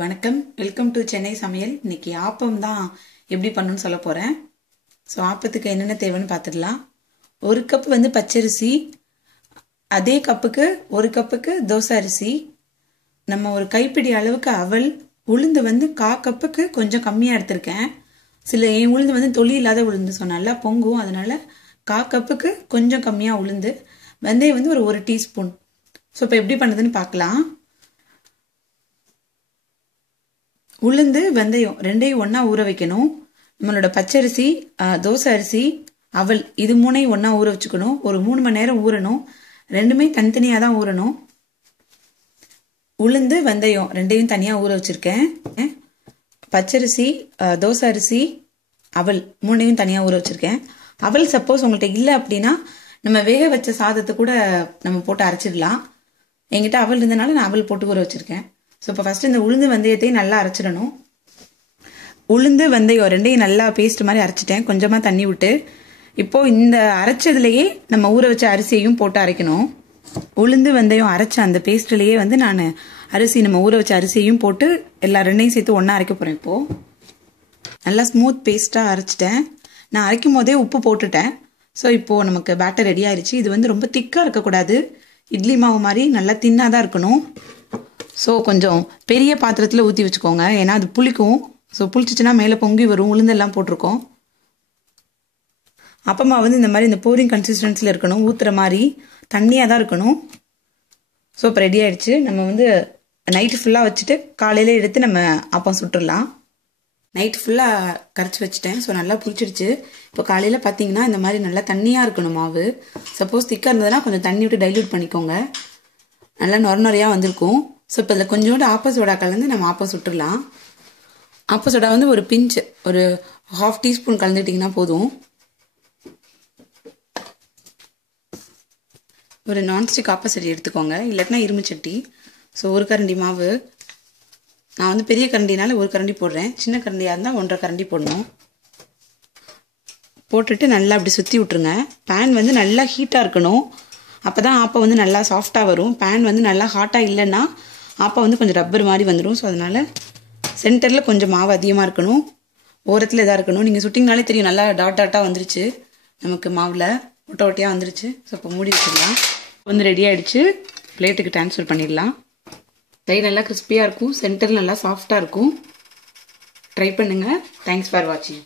வணக்கம். Welcome to Chennai சமையல். இன்னைக்கு ஆப்பம் தான் எப்படி பண்ணணும்னு சொல்ல போகிறேன். ஸோ ஆப்பத்துக்கு என்னென்ன தேவைன்னு பார்த்துடலாம். 1 கப் பச்சரிசி, அதே கப்புக்கு 1 கப்புக்கு தோசை அரிசி, நம்ம ஒரு கைப்பிடி அளவுக்கு அவல், உளுந்து 1/4 கப்புக்கு கொஞ்சம் கம்மியாக எடுத்திருக்கேன். என் உளுந்து தொளி இல்லாத உளுந்து, ஸோ நல்லா பொங்கும், அதனால 1/4 கப்புக்கு கொஞ்சம் கம்மியாக உளுந்து, வெந்தயம் ஒரு 1 டீஸ்பூன். ஸோ இப்போ எப்படி பண்ணுறதுன்னு பார்க்கலாம். உளுந்து வெந்தயம் ரெண்டையும் ஒன்றா ஊற வைக்கணும். நம்மளோட பச்சரிசி, தோசை அரிசி, அவல் இது 3ஐயும் ஒன்றா ஊற வச்சுக்கணும். ஒரு 3 மணி நேரம் ஊறணும். ரெண்டுமே தனித்தனியாக தான் ஊறணும். உளுந்து வெந்தயம் ரெண்டையும் தனியாக ஊற வச்சுருக்கேன். பச்சரிசி, தோசை அரிசி, அவல் 3ஐயும் தனியாக ஊற வச்சுருக்கேன். அவல் சப்போஸ் உங்கள்கிட்ட இல்லை அப்படின்னா நம்ம வேக வச்ச சாதத்தை கூட நம்ம போட்டு அரைச்சிடலாம். என்கிட்ட அவல் இருந்தனால நான் அவல் போட்டு ஊற வச்சுருக்கேன். ஸோ இப்போ ஃபஸ்ட்டு இந்த உளுந்து வெந்தயத்தையும் நல்லா அரைச்சிடணும். உளுந்து வெந்தயம் ரெண்டையும் நல்லா பேஸ்ட் மாதிரி அரைச்சிட்டேன், கொஞ்சமாக தண்ணி விட்டு. இப்போது இந்த அரைச்சதுலேயே நம்ம ஊற வச்ச அரிசியையும் போட்டு அரைக்கணும். உளுந்து வெந்தயம் அரைச்ச அந்த பேஸ்ட்லேயே நான் அரிசி, நம்ம ஊற வச்ச அரிசியையும் போட்டு ரெண்டையும் சேர்த்து ஒன்றா அரைக்க போகிறேன். இப்போது நல்லா ஸ்மூத் பேஸ்ட்டாக அரைச்சிட்டேன். நான் அரைக்கும் போதே உப்பு போட்டுட்டேன். ஸோ இப்போது நமக்கு பேட்டர் ரெடி ஆயிடுச்சு. இது ரொம்ப திக்காக இருக்கக்கூடாது, இட்லி மாவு மாதிரி நல்லா தின்னாக தான் இருக்கணும். ஸோ கொஞ்சம் பெரிய பாத்திரத்தில் ஊற்றி வச்சுக்கோங்க, ஏன்னா அது புளிக்கும். ஸோ புளிச்சிச்சுன்னா மேலே பொங்கி வரும், உளுந்தெல்லாம் போட்டிருக்கோம். அப்பமா இந்த மாதிரி இந்த போரிங் கன்சிஸ்டன்சியில் இருக்கணும், ஊற்றுற மாதிரி தண்ணியாக தான் இருக்கணும். ஸோ இப்போ ரெடி ஆகிடுச்சு. நம்ம நைட்டு ஃபுல்லாக வச்சுட்டு காலையில் எடுத்து நம்ம அப்பம் சுட்டுடலாம். நைட் ஃபுல்லாக கரைச்சி வச்சுட்டேன். ஸோ நல்லா புளிச்சிடுச்சு. இப்போ காலையில் பார்த்தீங்கன்னா இந்த மாதிரி நல்லா தண்ணியாக இருக்கணும் மாவு. சப்போஸ் திக்காக இருந்ததுன்னா கொஞ்சம் தண்ணி விட்டு டைல்யூட் பண்ணிக்கோங்க. நல்லா நொறையாக வந்திருக்கும். ஸோ இப்போ இதில் கொஞ்சோண்டு ஆப்ப சோடா கலந்து நம்ம ஆப்பம் சுட்டுடலாம். ஆப்ப சோடா ஒரு பிஞ்சு, ஒரு 1/2 டீஸ்பூன் கலந்துட்டிங்கன்னா போதும். ஒரு நான்ஸ்டிக் ஆப்ப சட்டி எடுத்துக்கோங்க, இல்லாட்டினா இரும்பு சட்டி. ஸோ 1 கரண்டி மாவு, நான் பெரிய கரண்டினால 1 கரண்டி போடுறேன். சின்ன கரண்டியாக இருந்தால் 1.5 கரண்டி போடணும். போட்டுட்டு நல்லா அப்படி சுற்றி விட்ருங்க. பேன் நல்லா ஹீட்டாக இருக்கணும், அப்போ தான் ஆப்பம் நல்லா சாஃப்டாக வரும். பேன் நல்லா ஹாட்டாக இல்லைன்னா ஆப்பம் கொஞ்சம் ரப்பர் மாதிரி வந்துடும். ஸோ அதனால் சென்டரில் கொஞ்சம் மாவு அதிகமாக இருக்கணும், ஓரத்தில் இதாக இருக்கணும். நீங்கள் சுட்டிங்கனாலே தெரியும், நல்லா டாட்டாக வந்துருச்சு, நமக்கு மாவில் ஒட்ட ஒட்டையாக வந்துருச்சு. ஸோ இப்போ மூடி வச்சிடலாம். ரெடி ஆகிடுச்சு. பிளேட்டுக்கு ட்ரான்ஸ்ஃபர் பண்ணிடலாம். சைடு நல்லா கிறிஸ்பியாக இருக்கும், சென்டர் நல்லா சாஃப்டாக இருக்கும். ட்ரை பண்ணுங்கள். தேங்க்ஸ் ஃபார் வாட்சிங்.